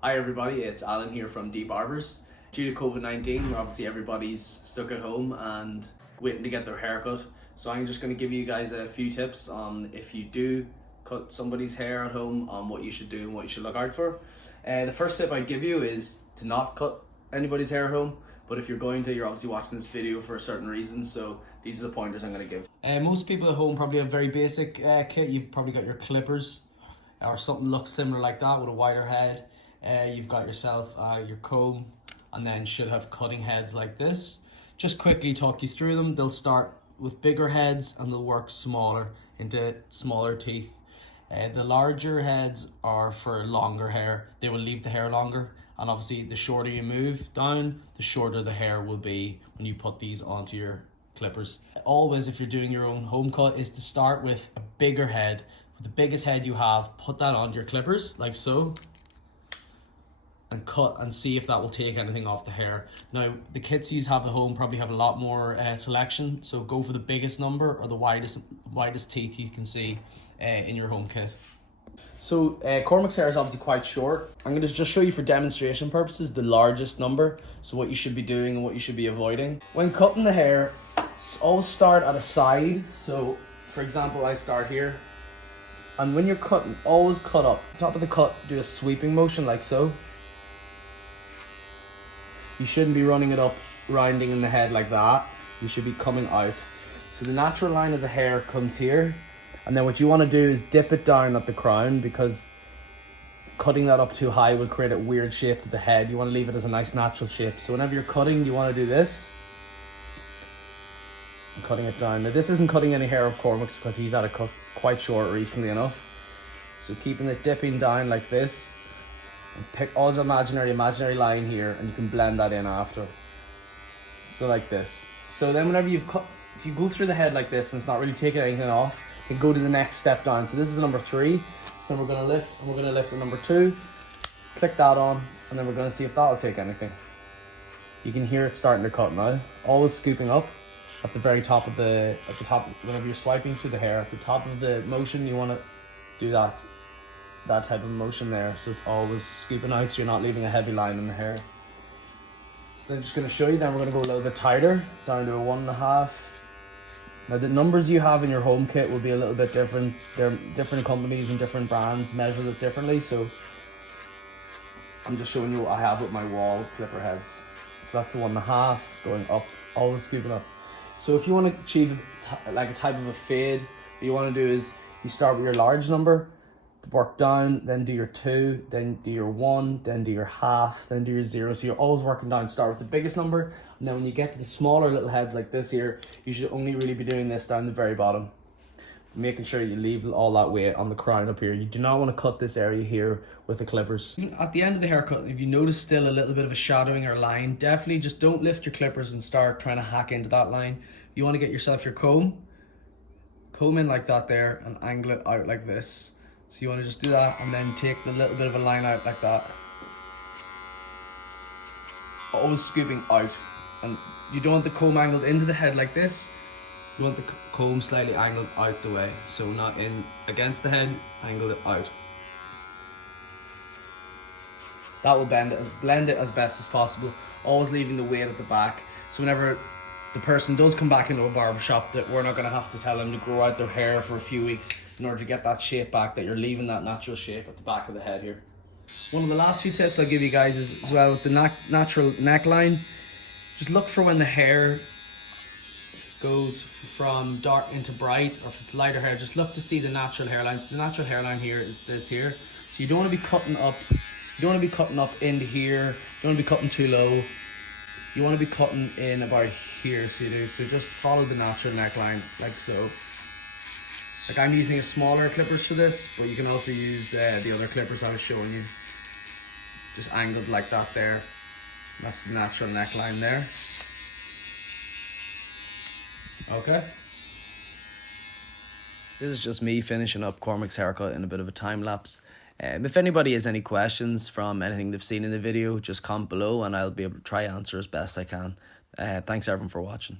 Hi everybody, it's Alan here from D Barbers. Due to COVID-19, obviously everybody's stuck at home and waiting to get their haircut. So I'm just going to give you guys a few tips on if you do cut somebody's hair at home, on what you should do and what you should look out for. The first tip I'd give you is to not cut anybody's hair at home. But if you're going to, you're obviously watching this video for a certain reason, so these are the pointers I'm going to give. Most people at home probably have very basic kit. You've probably got your clippers or something looks similar like that with a wider head. You've got yourself your comb, and then should have cutting heads like this. Just quickly talk you through them. They'll start with bigger heads and they'll work smaller into smaller teeth. The larger heads are for longer hair. They will leave the hair longer, and obviously the shorter you move down, the shorter the hair will be when you put these onto your clippers. Always, if you're doing your own home cut, is to start with a bigger head. With the biggest head you have, put that on your clippers like so, and cut and see if that will take anything off the hair. Now, the kits you have at home probably have a lot more selection, so go for the biggest number or the widest teeth you can see in your home kit. So Cormac's hair is obviously quite short. I'm going to just show you for demonstration purposes the largest number, so what you should be doing and what you should be avoiding. When cutting the hair, always start at a side. So for example, I start here, and when you're cutting, always cut up. Top of the cut, do a sweeping motion like so. You shouldn't be running it up, rounding in the head like that. You should be coming out. So the natural line of the hair comes here, and then what you want to do is dip it down at the crown, because cutting that up too high will create a weird shape to the head. You want to leave it as a nice natural shape. So whenever you're cutting, you want to do this. And cutting it down. Now this isn't cutting any hair of Cormac's because he's had it cut quite short recently enough. So keeping it dipping down like this. And pick all the imaginary line here, and you can blend that in after. So like this. So then whenever you've cut, if you go through the head like this and it's not really taking anything off, you can go to the next step down. So this is number 3. So then we're going to lift, and we're going to lift at number 2. Click that on, and then we're going to see if that'll take anything. You can hear it starting to cut now. Always scooping up at the very top of the, whenever you're swiping through the hair, at the top of the motion, you want to do that type of motion there. So it's always scooping out, so you're not leaving a heavy line in the hair. So then just going to show you, then we're going to go a little bit tighter, down to a 1.5. Now the numbers you have in your home kit will be a little bit different. They're different companies and different brands measure it differently, so I'm just showing you what I have with my wall clipper heads. So that's the 1.5 going up, always scooping up. So if you want to achieve like a type of a fade, what you want to do is you start with your large number, work down, then do your 2, then do your 1, then do your half, then do your 0. So you're always working down. Start with the biggest number, and then when you get to the smaller little heads like this here, you should only really be doing this down the very bottom, making sure you leave all that weight on the crown up here. You do not want to cut this area here with the clippers. Even at the end of the haircut, if you notice still a little bit of a shadowing or line, definitely just don't lift your clippers and start trying to hack into that line. You want to get yourself your comb in like that there, and angle it out like this. So you want to just do that, and then take the little bit of a line out like that. Always scooping out, and you don't want the comb angled into the head like this. You want the comb slightly angled out the way, so not in against the head, angle it out. That will blend it as best as possible, always leaving the weight at the back. So whenever the person does come back into a barbershop, that we're not going to have to tell them to grow out their hair for a few weeks in order to get that shape back, that you're leaving that natural shape at the back of the head here. One of the last few tips I'll give you guys is as well with the natural neckline. Just look for when the hair goes from dark into bright, or if it's lighter hair, just look to see the natural hairline. So the natural hairline here is this here. So you don't want to be cutting up, into here, you don't want to be cutting too low. You want to be cutting in about here, so just follow the natural neckline like so. Like I'm using a smaller clippers for this, but you can also use the other clippers I was showing you. Just angled like that there. That's the natural neckline there. Okay. This is just me finishing up Cormac's haircut in a bit of a time lapse. If anybody has any questions from anything they've seen in the video, just comment below and I'll be able to try answer as best I can. Thanks everyone for watching.